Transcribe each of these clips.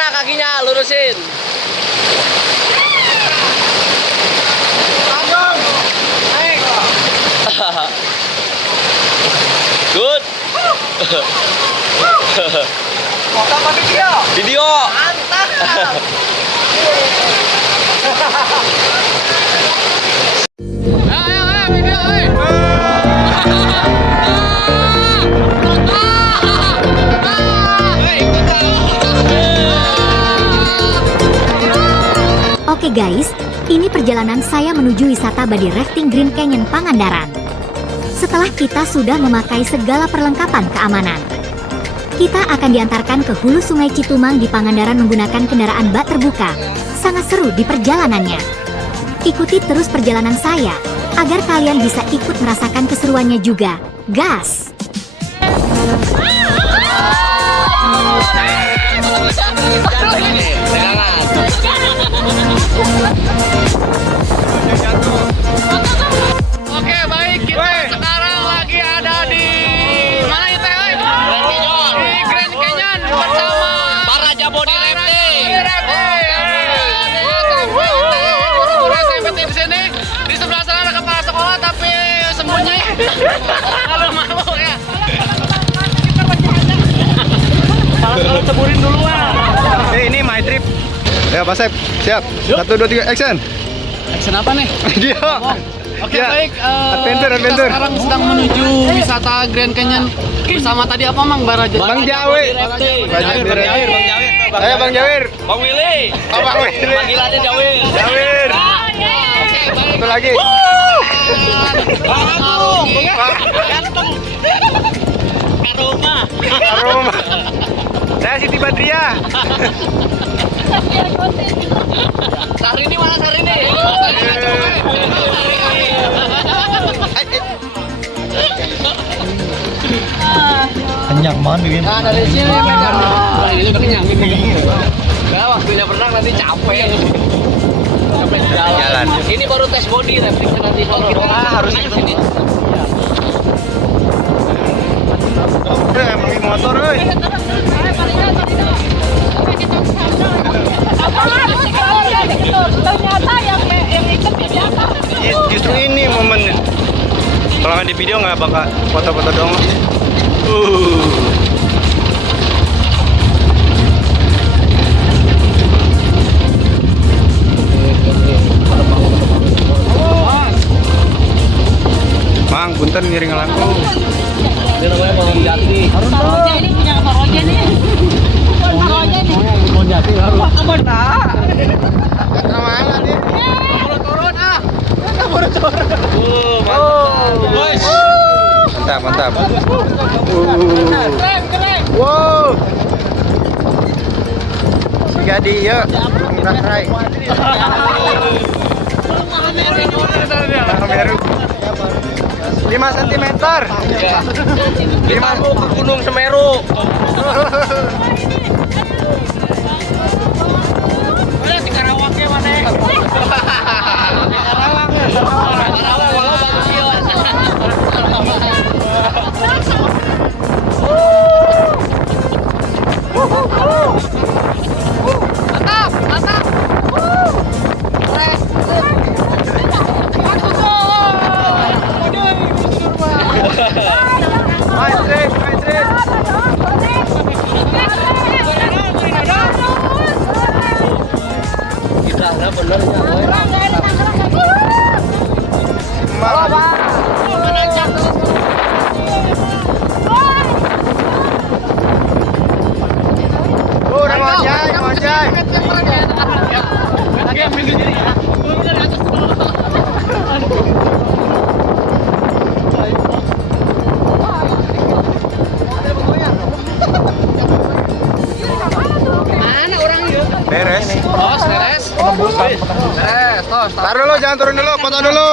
sana kakinya lurusin. Naik. Good. Foto apa video? Video. Mantap. Ayo, video, Oke guys, ini perjalanan saya menuju wisata body rafting Green Canyon Pangandaran. Setelah kita sudah memakai segala perlengkapan keamanan, kita akan diantarkan ke hulu Sungai Citumang di Pangandaran menggunakan kendaraan bak terbuka. Sangat seru di perjalanannya. Ikuti terus perjalanan saya, agar kalian bisa ikut merasakan keseruannya juga. Gas! Oke, baik, kita sekarang lagi ada di mana itu ya? Di Grand Canyon bersama para Body Rafting. Di sini, di sebelah sana ada kepala sekolah tapi sembunyi. Kalau mau ya. Kalau ceburin duluan. Ini my trip. Ya Pak Sep, siap. 1, 2, 3, action. Action apa nih? Dia. Oke, Ya. baik. Adventure. Kita sekarang sedang menuju wisata Grand Canyon bersama tadi apa Mang Baraja? Bang Jawi. Ayo Bang Jawir. Bang Willy. Oh, Bang Willy. Panggilannya Jawir. Jawir. Oke, baik. Satu lagi. Aroma. Saya Siti Badriah. Sarini mana Sarini? Kenyang banget Bim. Nah, dari sini pegang. Wah, ini juga kenyang ini. Nah, waktunya berenang nanti capek. Capek jalan. Ini baru tes body rafting nanti kalau kita harus di sini. Emang motor euy. Justru ini momennya. Kalau nggak di video nggak bakal foto-foto doang. Mang, punten ngiring langkung. Ini namanya Bang Jati. Roja ini punya Pak Roja nih. Roja nih. Bang Jati lalu. Apa tak? Mana nih? Turun ah. Mantap, mantap. Keren, keren. Wow. Si Gadi yuk. Rai. Meru. 5 cm. 5 ke Gunung Semeru. Mana di Karawang ya mana? Karawang walau bagus ya. Mantap, mantap. My trip, my trip. Gila, benernya. Udah ngojek, ngojek. Lagi ambil diri. Beres. Tos, beres. Beres, tos. Taruh dulu, jangan turun dulu, foto dulu.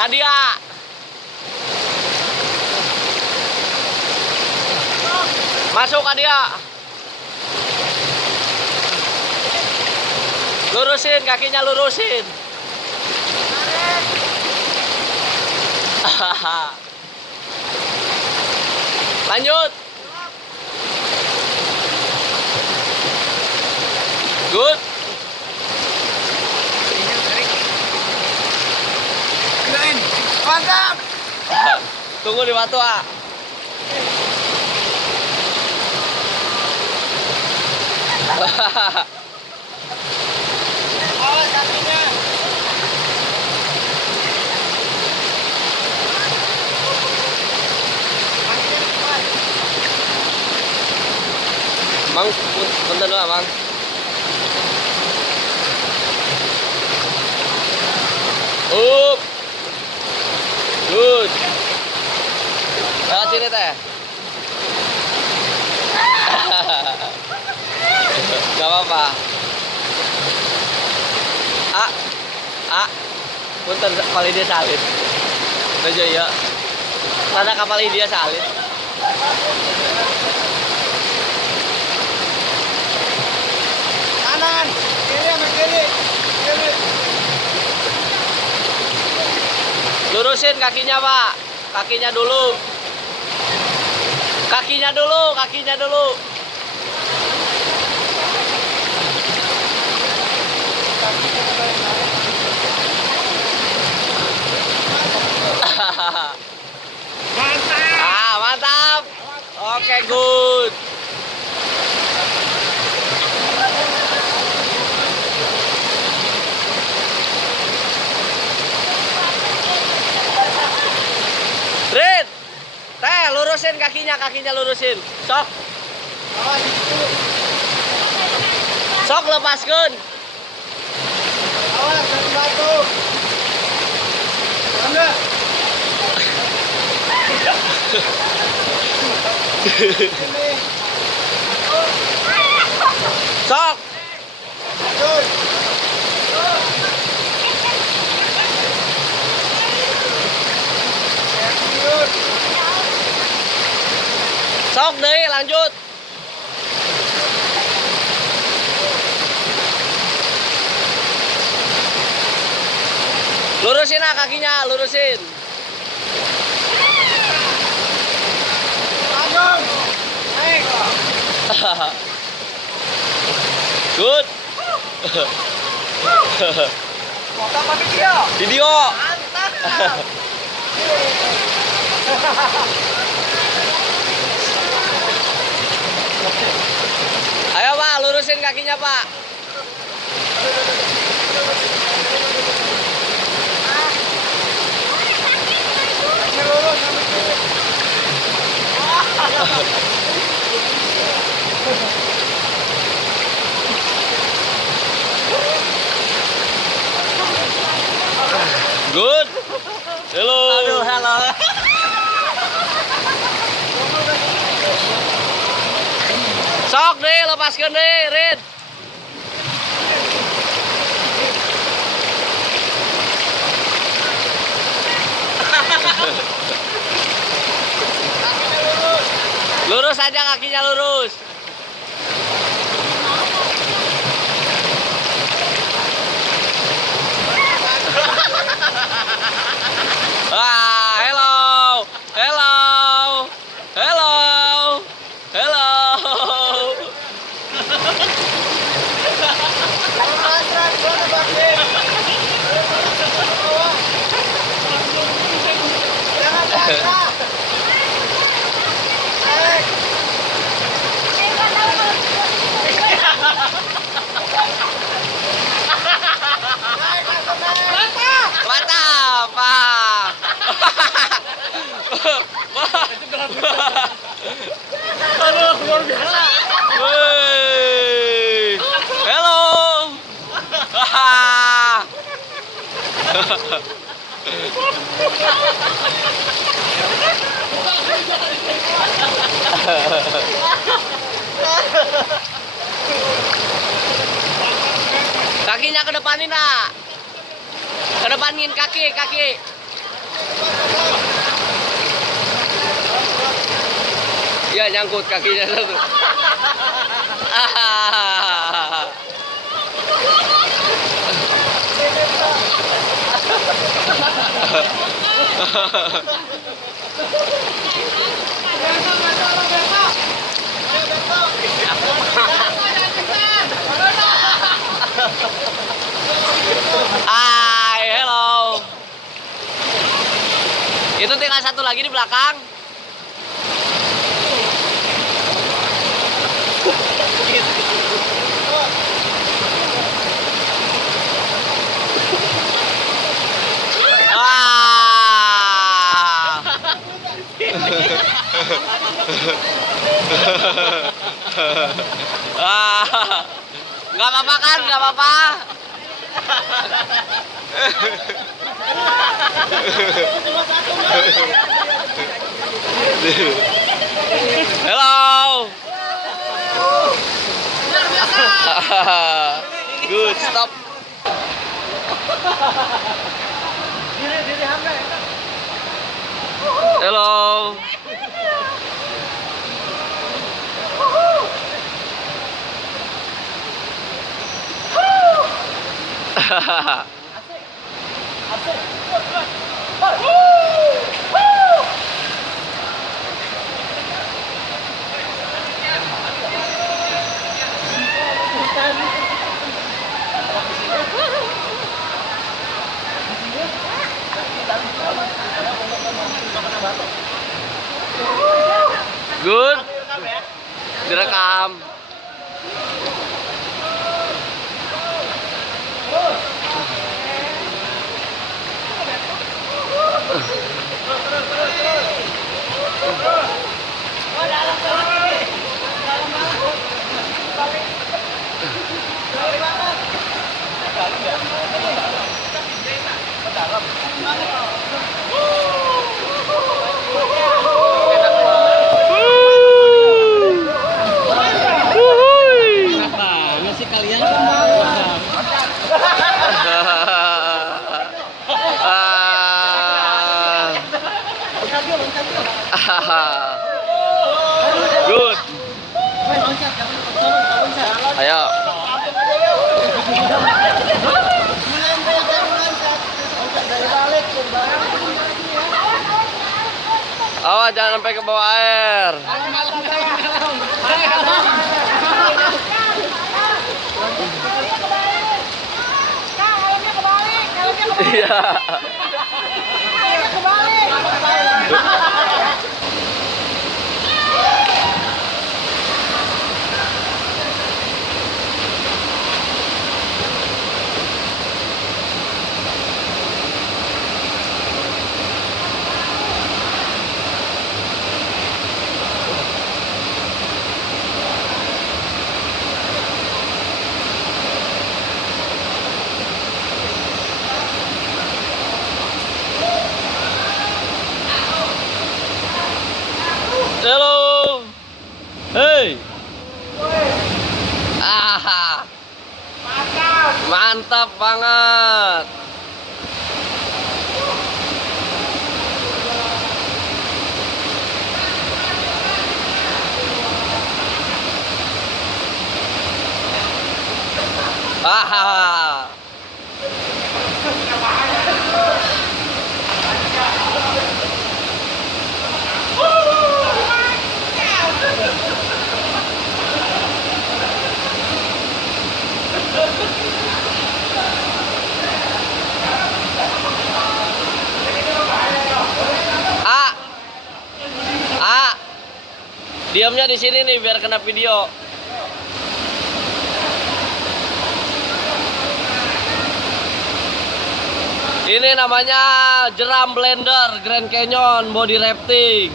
Kadia. Masuk Kadia. Lurusin kakinya, lurusin. Lanjut. Good. Mantap. Tunggu di batu, ah. Awas kakinya. Mang, punten dulu, Mang. Up. Good. Lewat sini teh. Gak apa-apa. Punten kali dia salin. Bejo ya. Tanda kapal dia salin. Kanan. Kiri sama kiri. Kiri. Lurusin kakinya, Pak. Kakinya dulu. Kakinya dulu, kakinya dulu. Mantap. Mantap. Oke, good. Rit. Teh, lurusin kakinya, kakinya lurusin. Sok. Awas itu. Sok lepaskeun. Awas dari batu. Mana? Ini. Sok. Lanjut. Lanjut. Sok deh, lanjut. Lurusin ah kakinya, lurusin. Lanjut. Naik. Good. Foto apa video? Video. Mantap. Ayo Pak, lurusin kakinya Pak. Good. Hello. Aduh, halo. Sok deh, lepaskan deh, Rid. Lurus aja kakinya, lurus. Ah, hello. Hello. Hello. Hello. Mantap, Pak. Aduh, luar biasa. Wey. Hello. Kakinya ke depanin, nak. Kedepanin kaki, kaki. Ya nyangkut kakinya satu. Hai, hello. Itu tinggal satu lagi di belakang. Nggak apa-apa kan? Nggak apa-apa. Hello. Good, stop. Hello. Good. Direkam. Good. Ayo. Awas jangan sampai ke bawah air. Iya. Halo. Hey. Ah. Mantap banget. Ah. Diamnya di sini nih biar kena video. Ini namanya jeram blender Grand Canyon body rafting.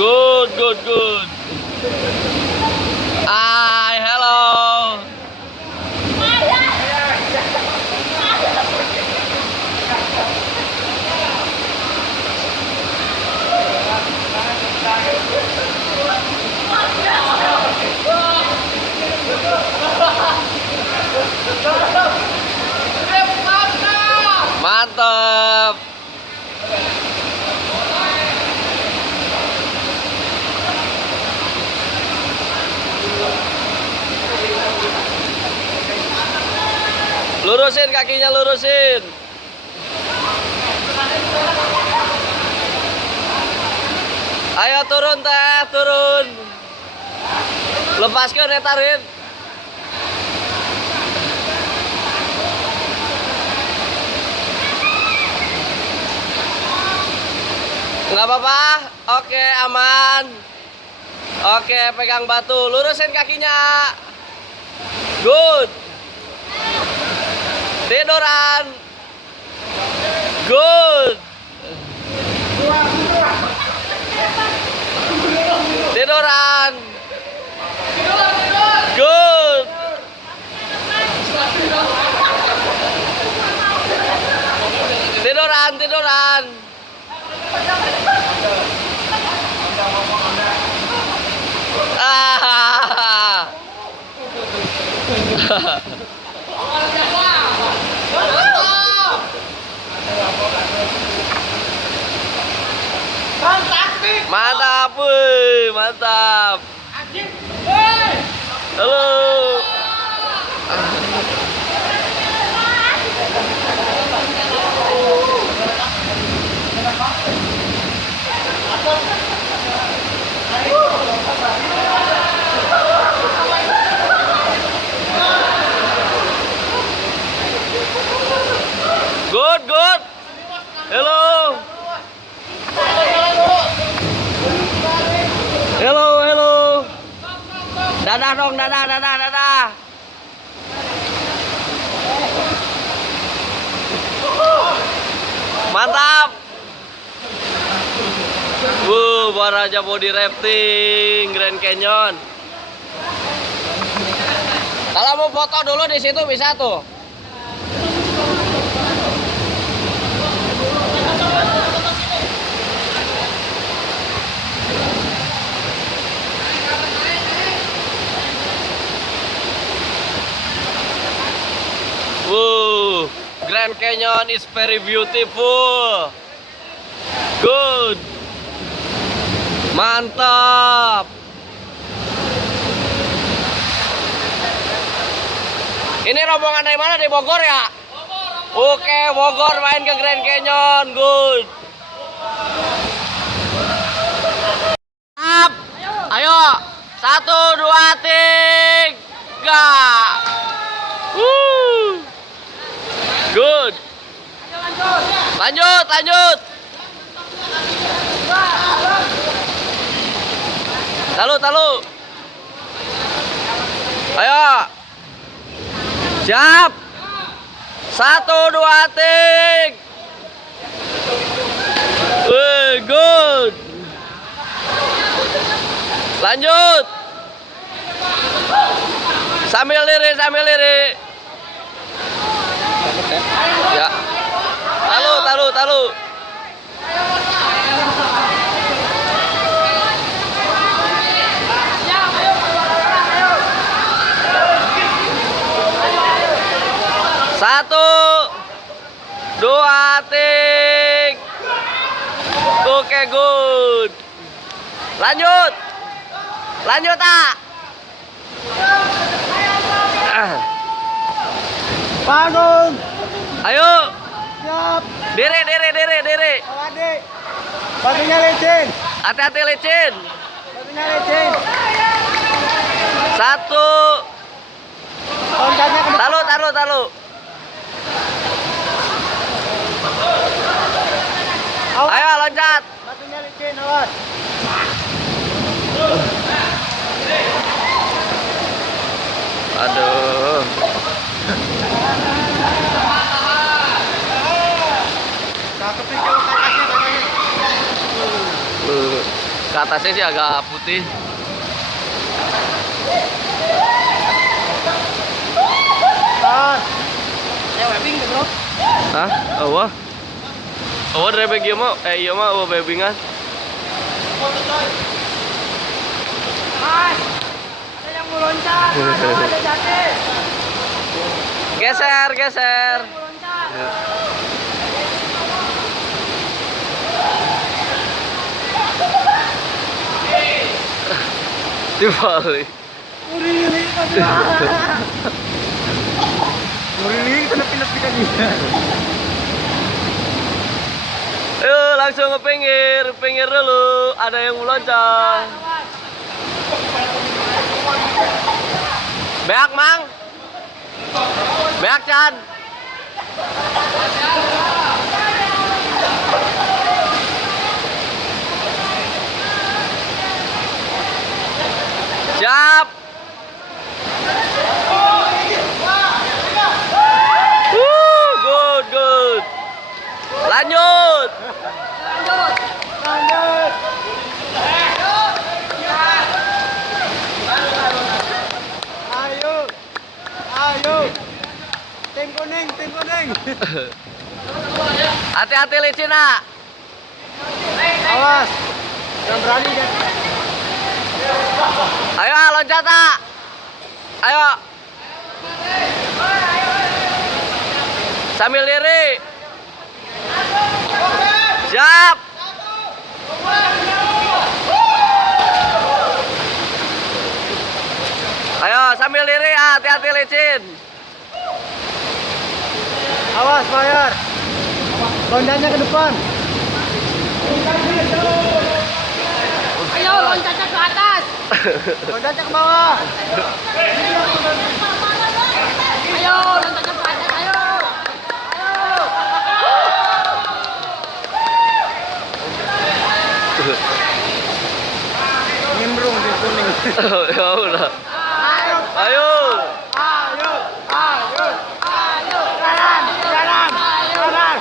Good. Hai, hello. Lurusin kakinya, lurusin. Ayo turun teh, turun. Lepaskan ya tarik. Nggak apa-apa. Oke, aman. Oke, pegang batu. Lurusin kakinya. Good. Tiduran. Good. Tiduran. Good. Tiduran, tiduran. Ah. Mantap, wih, mantap. Halo. Good, good. Hello. Hello, hello. Dadah dong, dadah, dadah, dadah. Mantap. Baraja body rafting Grand Canyon. Kalau mau foto dulu di situ bisa tuh. Grand Canyon is very beautiful. Good. Mantap. Ini rombongan dari mana? Di Bogor ya? Bogor. Oke, Bogor main ke Grand Canyon. Good. Up. Ayo. 1, 2, 3. Good. Lanjut, lanjut. Talu. Ayo. Siap. 1, 2, 3. Good. Lanjut. Sambil lirik. Ya. Talu. Satu, 2, 3. Oke, good. Lanjut. Tak? Bangun. Ayo. Siap. Diri. Adik. Batunya licin. Hati-hati licin. Batunya licin. 1. Loncatnya ke depan. Talu. Ayo loncat. Batunya licin, awas. Aduh. Cakepin kalau ke atasnya. Ke atasnya sih agak putih. Ya webbing bro. Hah? Awah. Dari bagian mah, iya mah awah webbingan. Mas, ada yang mau loncat, ada jatuh. Geser. Mau loncat. Dibalik. Muriling, kena Ayo langsung ke pinggir dulu. Ada yang mau loncat. Beak mang, beak Chan. Siap. Good. Lanjut. Ayo. Tim kuning. Hati-hati licin, nak. Awas. Jangan berani kan. Ayo loncat, nak. Ayo. Sambil lirik. Siap. Ayo sambil lirik, hati-hati licin. Awas, Bayar. Loncatnya ke depan. Ayo loncatnya ke atas. Loncatnya ke bawah. Ayo loncatnya ke atas. Ayo. Nimbrung tim kuning. Ya udah. Ayo. Jalan.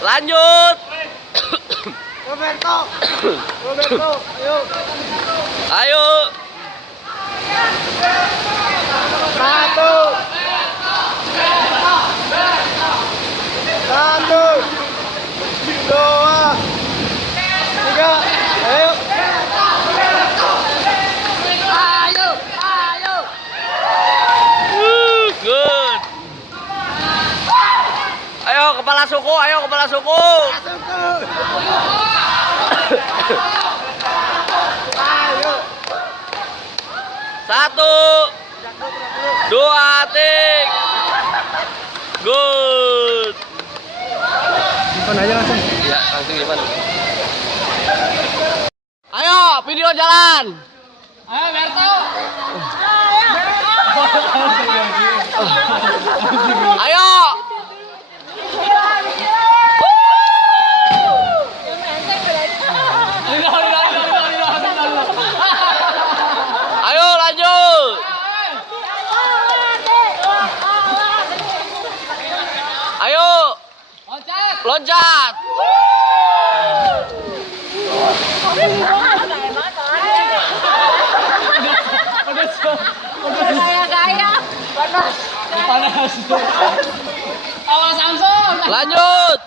Lanjut. Roberto, ayo. Ayo. Satu, dua, tiga, ayo. Good. Ayo kepala suku. Satu, dua, tiga. Good. Simpan aja langsung. Ya, langsung gimana? Ayo, video jalan. Ayo Berto. Ayo. Ayo lanjut. Ayo. Loncat. Gaya-gaya. Panas. Awas Samsul. Lanjut.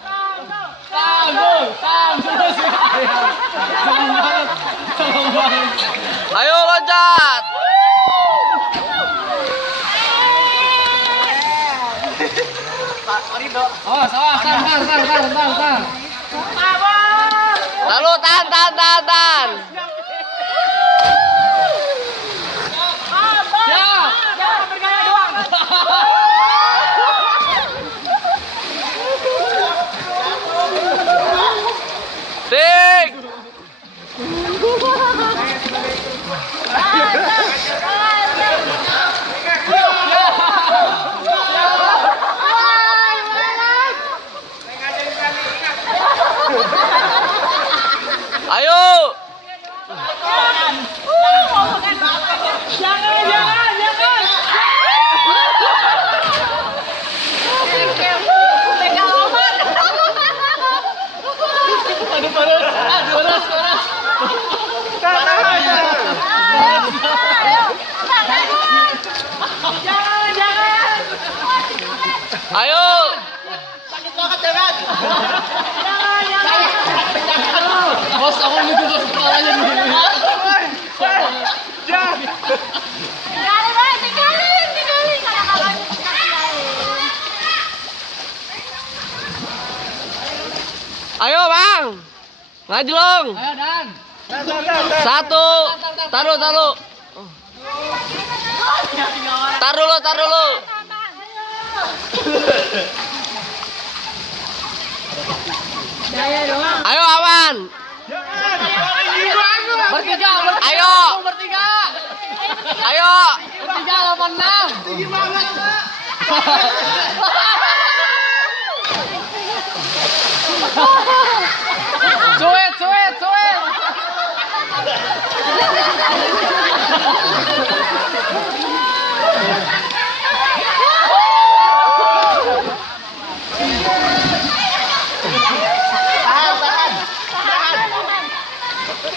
Ayo loncat. Lalu tahan. Jangan bergaya doang. Tik. Ayo. Ayo. Bos, aku gitu kepalanya dulu. Ayo bang, ngajlong. Ayo Dan. Satu, taruh. Tar dulu, tar dulu. Ayo awan. Bertiga. Ayo. Bertiga. Ayo. Bertiga 86. Tinggi banget, Pak. Suet.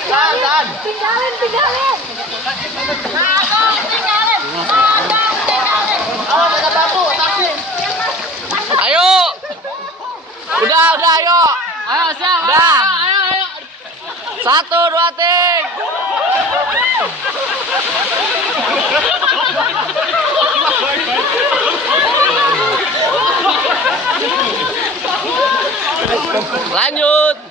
Tahan. Tinggalin. Ayo. Udah, ayo. Ayo, siap. Udah. Ayo. 1, 2, ting. Lanjut.